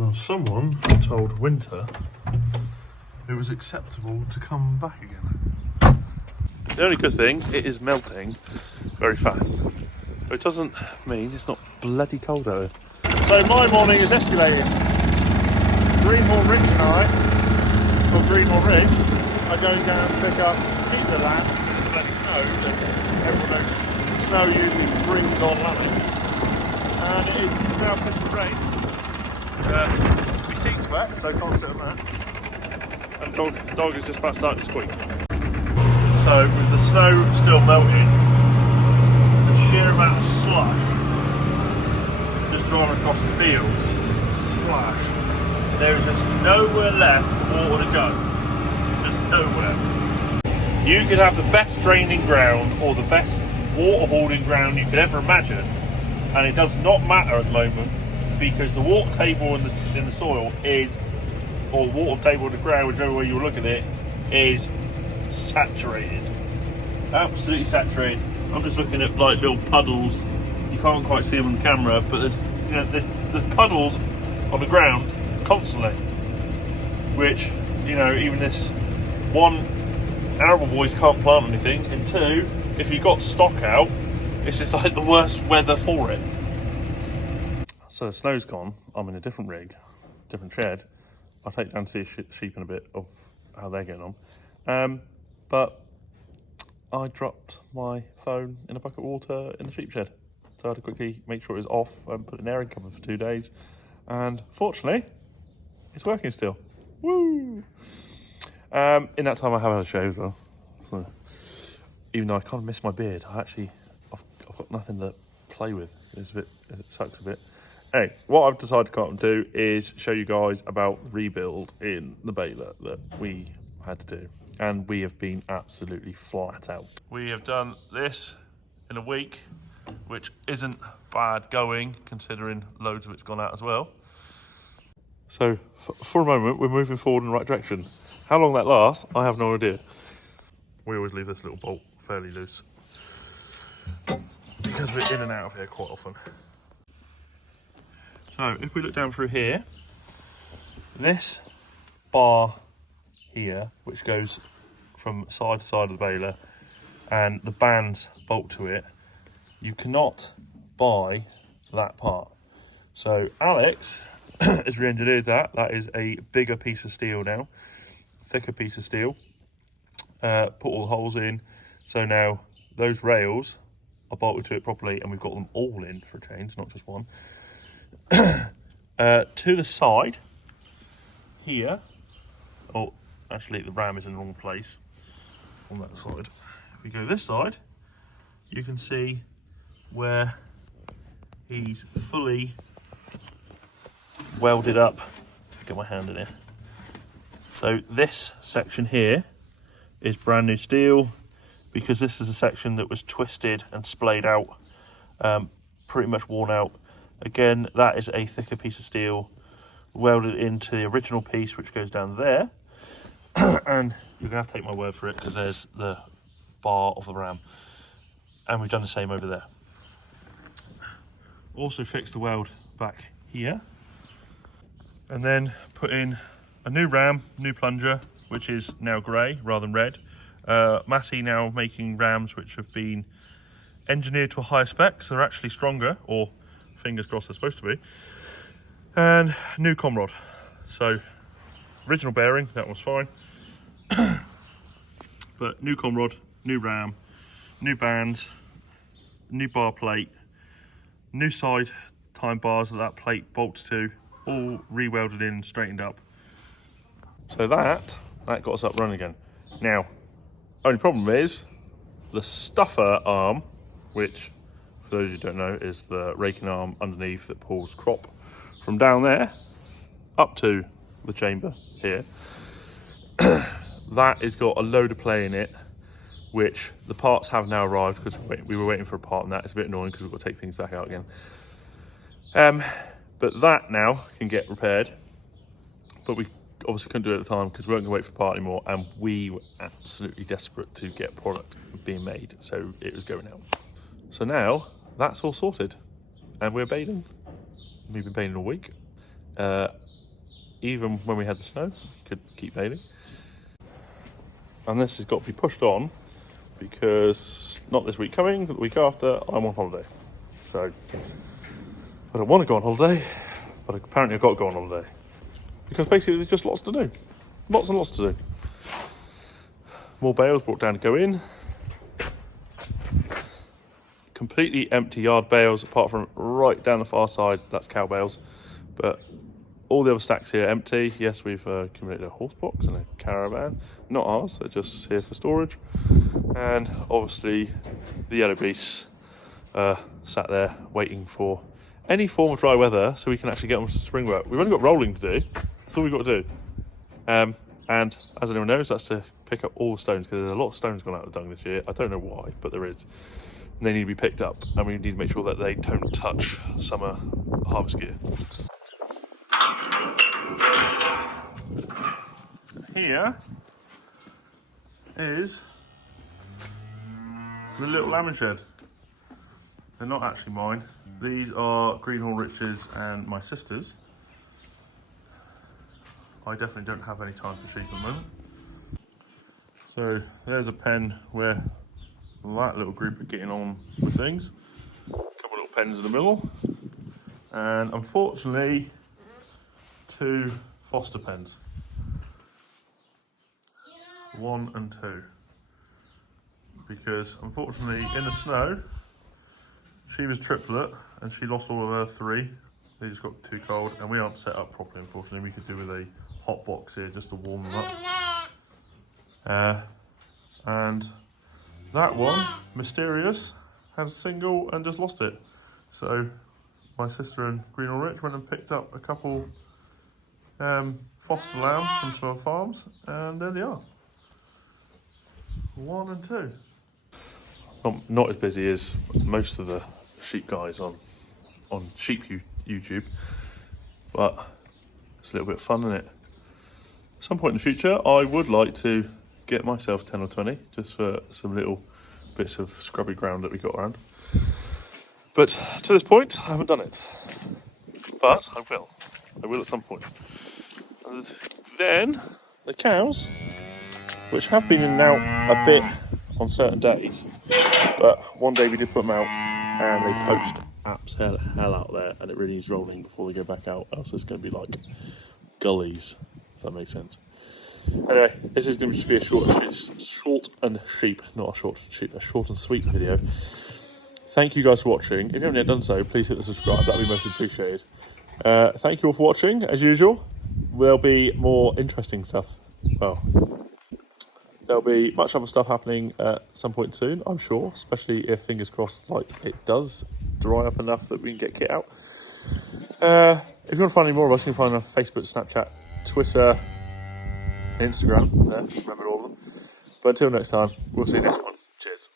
Well, someone told Winter it was acceptable to come back again. The only good thing, it is melting very fast. But it doesn't mean it's not bloody cold out here. So my morning is escalated. Greenmore Ridge and I, from Greenmore Ridge, are going down to pick up sheep that land in the bloody snow. Everyone knows snow usually brings on lambing. And it is now pissing rain. My seat's wet, so I can't sit on that. And the dog is just about starting to squeak. So with the snow still melting, the sheer amount of slush just drawn across the fields, splash. There is just nowhere left for water to go. Just nowhere. You could have the best draining ground or the best water holding ground you could ever imagine, and it does not matter at the moment because the water table in the soil is, or the water table in the ground, whichever way you look at it, is saturated. Absolutely saturated. I'm just looking at like little puddles. You can't quite see them on the camera, but there's puddles on the ground constantly, which, even this one, arable boys can't plant anything, and two, if you got stock out, this is like the worst weather for it. So the snow's gone. I'm in a different rig, different shed. I'll take down to see sheep in a bit of how they're getting on. But I dropped my phone in a bucket of water in the sheep shed. So I had to quickly make sure it was off and put it in an airing cupboard for 2 days. And fortunately, it's working still. Woo! In that time I have had a shave though. So, even though I kind of miss my beard, I've got nothing to play with. It sucks a bit. Anyway, what I've decided to come up and do is show you guys about the rebuild in the Baler that we had to do. And we have been absolutely flat out. We have done this in a week, which isn't bad going, considering loads of it's gone out as well. So, for a moment, we're moving forward in the right direction. How long that lasts, I have no idea. We always leave this little bolt fairly loose, because we're in and out of here quite often. So, if we look down through here, this bar here, which goes from side to side of the Baler, and the bands bolt to it, you cannot buy that part. So Alex has re-engineered that. That is a bigger piece of steel now, thicker piece of steel. Put all the holes in, so now those rails are bolted to it properly, and we've got them all in for a change, not just one. To the side here, oh, actually the ram is in the wrong place on that side. If we go this side, you can see where he's fully welded up. Get my hand in here. So this section here is brand new steel, because this is a section that was twisted and splayed out, pretty much worn out. Again, that is a thicker piece of steel welded into the original piece, which goes down there. And you're gonna have to take my word for it, because there's the bar of the ram, and we've done the same over there. Also fixed the weld back here, and then put in a new ram, new plunger, which is now grey rather than red. Massey now making rams which have been engineered to a higher spec, so they're actually stronger, or fingers crossed they're supposed to be. And new comrod. So original bearing, that was fine. But new comrod, new ram, new bands, new bar plate, new side time bars that plate bolts to, all re-welded in and straightened up. So that got us up running again. Now, only problem is the stuffer arm, which for those who don't know is the raking arm underneath that pulls crop from down there up to the chamber here. That has got a load of play in it, which the parts have now arrived, because we were waiting for a part on that. It's a bit annoying because we've got to take things back out again. But that now can get repaired, but we obviously couldn't do it at the time because we weren't going to wait for a part anymore, and we were absolutely desperate to get product being made, so it was going out. So now that's all sorted, and we're baling. We've been baling all week, Even when we had the snow, you could keep baling. And this has got to be pushed on because not this week coming, but the week after, I'm on holiday. So I don't want to go on holiday, but apparently I've got to go on holiday. Because basically there's just lots to do. Lots and lots to do. More bales brought down to go in. Completely empty yard bales, apart from right down the far side, that's cow bales. But all the other stacks here empty. Yes, we've accumulated a horse box and a caravan. Not ours, they're just here for storage. And obviously the yellow beasts sat there waiting for any form of dry weather so we can actually get on to spring work. We've only got rolling to do. That's all we've got to do. And as anyone knows, that's to pick up all the stones, because there's a lot of stones gone out of the dung this year. I don't know why, but there is. And they need to be picked up, and we need to make sure that they don't touch summer harvest gear. Here is the little lambing shed. They're not actually mine. These are Greenhorn Rich's and my sister's. I definitely don't have any time for sheep at the moment. So there's a pen where that little group are getting on with things. A couple of little pens in the middle. And unfortunately, 2 foster pens. 1 and 2. Because unfortunately in the snow, she was triplet and she lost all of her 3. They just got too cold and we aren't set up properly, unfortunately. We could do with a hot box here just to warm them up. And that one, Mysterious, had a single and just lost it. So my sister and Greenhorn Rich went and picked up a couple foster lambs from some other farms, and there they are. 1 and 2. Not as busy as most of the sheep guys on sheep YouTube, but it's a little bit of fun, isn't it? At some point in the future, I would like to get myself 10 or 20, just for some little bits of scrubby ground that we got around. But to this point, I haven't done it. But I will. I will at some point. And then the cows, which have been in and out a bit on certain days, but one day we did put them out and they poached hell out there, and it really needs rolling before they go back out, else it's going to be like gullies, if that makes sense. Anyway, this is going to just be a short and sweet video. Thank you guys for watching. If you haven't yet done so, please hit the subscribe, that'd be most appreciated. Thank you all for watching, as usual. There'll be more interesting stuff. Well, there'll be much other stuff happening at some point soon, I'm sure, especially if, fingers crossed, like it does dry up enough that we can get kit out. If you want to find any more of us, you can find us on Facebook, Snapchat, Twitter, Instagram. Remember all of them. But until next time, we'll see you next one. Cheers.